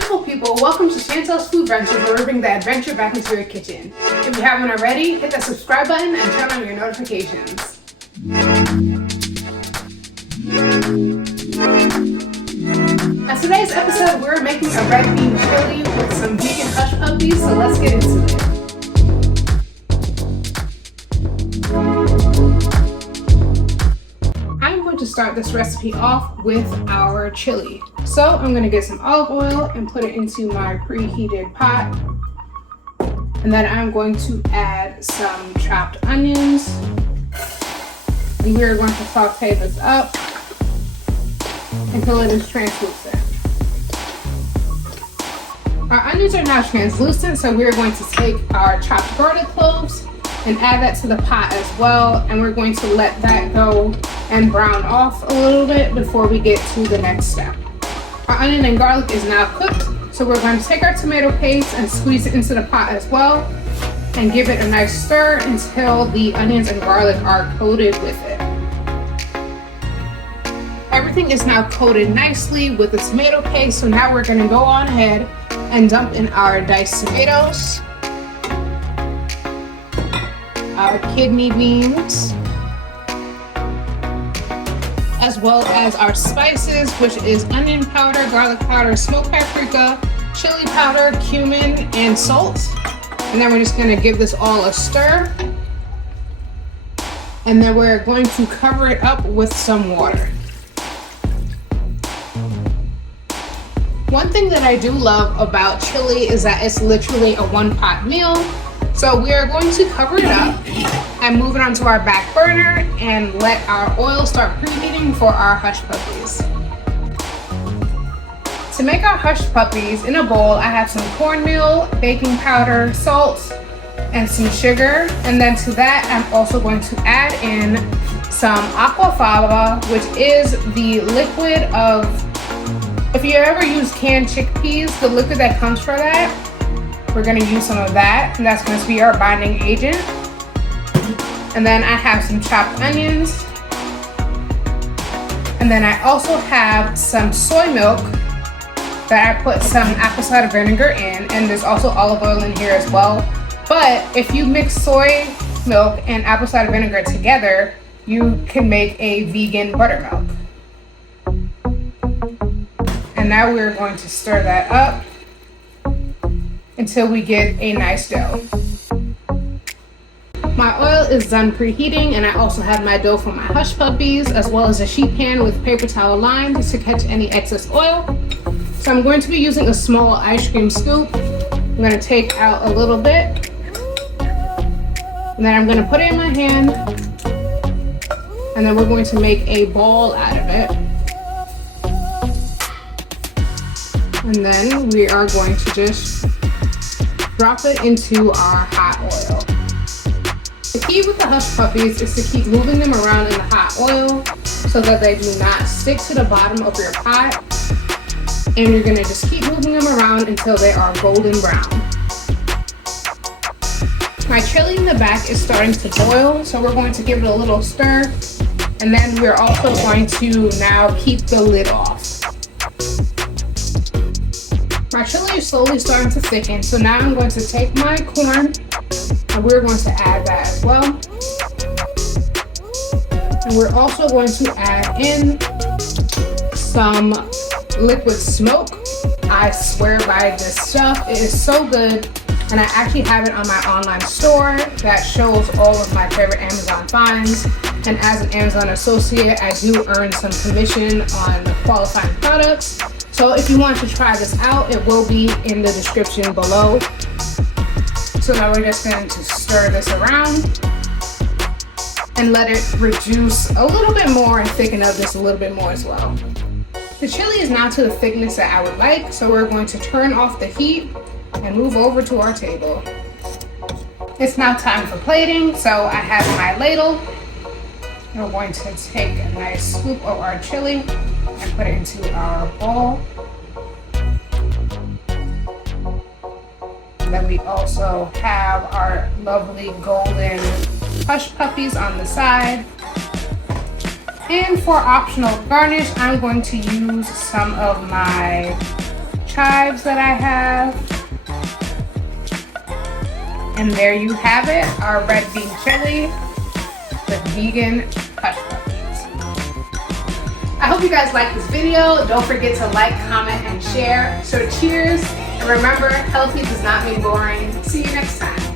beautiful people, welcome to Chantel's Foodventures, where we bring the adventure back into your kitchen. If you haven't already, hit that subscribe button and turn on your notifications. On today's episode, we're making a red bean chili with some vegan hush puppies, so let's get into it. I'm going to start this recipe off with our chili. So I'm going to get some olive oil and put it into my preheated pot. And then I'm going to add some chopped onions. And we're going to saute this up until it is translucent. Our onions are now translucent, so we're going to take our chopped garlic cloves and add that to the pot as well. And we're going to let that go and brown off a little bit before we get to the next step. Our onion and garlic is now cooked, so we're going to take our tomato paste and squeeze it into the pot as well and give it a nice stir until the onions and garlic are coated with it. Everything is now coated nicely with the tomato paste, so now we're going to go on ahead and dump in our diced tomatoes, our kidney beans, as well as our spices, which is onion powder, garlic powder, smoked paprika, chili powder, cumin, and salt. And then we're just going to give this all a stir. And then we're going to cover it up with some water. One thing that I do love about chili is that it's literally a one-pot meal. So we are going to cover it up and move it onto our back burner and let our oil start preheating for our hush puppies. To make our hush puppies, in a bowl I have some cornmeal, baking powder, salt, and some sugar. And then to that I'm also going to add in some Aquafaba, which is the liquid of, if you ever use canned chickpeas, the liquid that comes for that, we're going to use some of that, and that's going to be our binding agent. And then I have some chopped onions. And then I also have some soy milk that I put some apple cider vinegar in, and there's also olive oil in here as well. But if you mix soy milk and apple cider vinegar together, you can make a vegan buttermilk. And now we're going to stir that up until we get a nice dough. My oil is done preheating, and I also have my dough for my hush puppies, as well as a sheet pan with paper towel lined to catch any excess oil. So I'm going to be using a small ice cream scoop. I'm going to take out a little bit, and then I'm going to put it in my hand, and then we're going to make a ball out of it. And then we are going to just drop it into our hot oil. The key with the hush puppies is to keep moving them around in the hot oil so that they do not stick to the bottom of your pot. And you're going to just keep moving them around until they are golden brown. My chili in the back is starting to boil, so we're going to give it a little stir. And then we're also going to now keep the lid off. My chili is slowly starting to thicken, so now I'm going to take my corn and we're going to add that as well. And we're also going to add in some liquid smoke. I swear by this stuff. It is so good, and I actually have it on my online store that shows all of my favorite Amazon finds. And as an Amazon associate, I do earn some commission on qualifying products. So if you want to try this out, it will be in the description below. So now we're just going to stir this around and let it reduce a little bit more and thicken up just a little bit more as well. The chili is now to the thickness that I would like, so we're going to turn off the heat and move over to our table. It's now time for plating, so I have my ladle. We're going to take a nice scoop of our chili and put it into our bowl. Then we also have our lovely golden hush puppies on the side. And for optional garnish, I'm going to use some of my chives that I have. And there you have it, our red bean chili with vegan hush puppies. I hope you guys liked this video. Don't forget to like, comment, and share. So cheers, and remember, healthy does not mean boring. See you next time.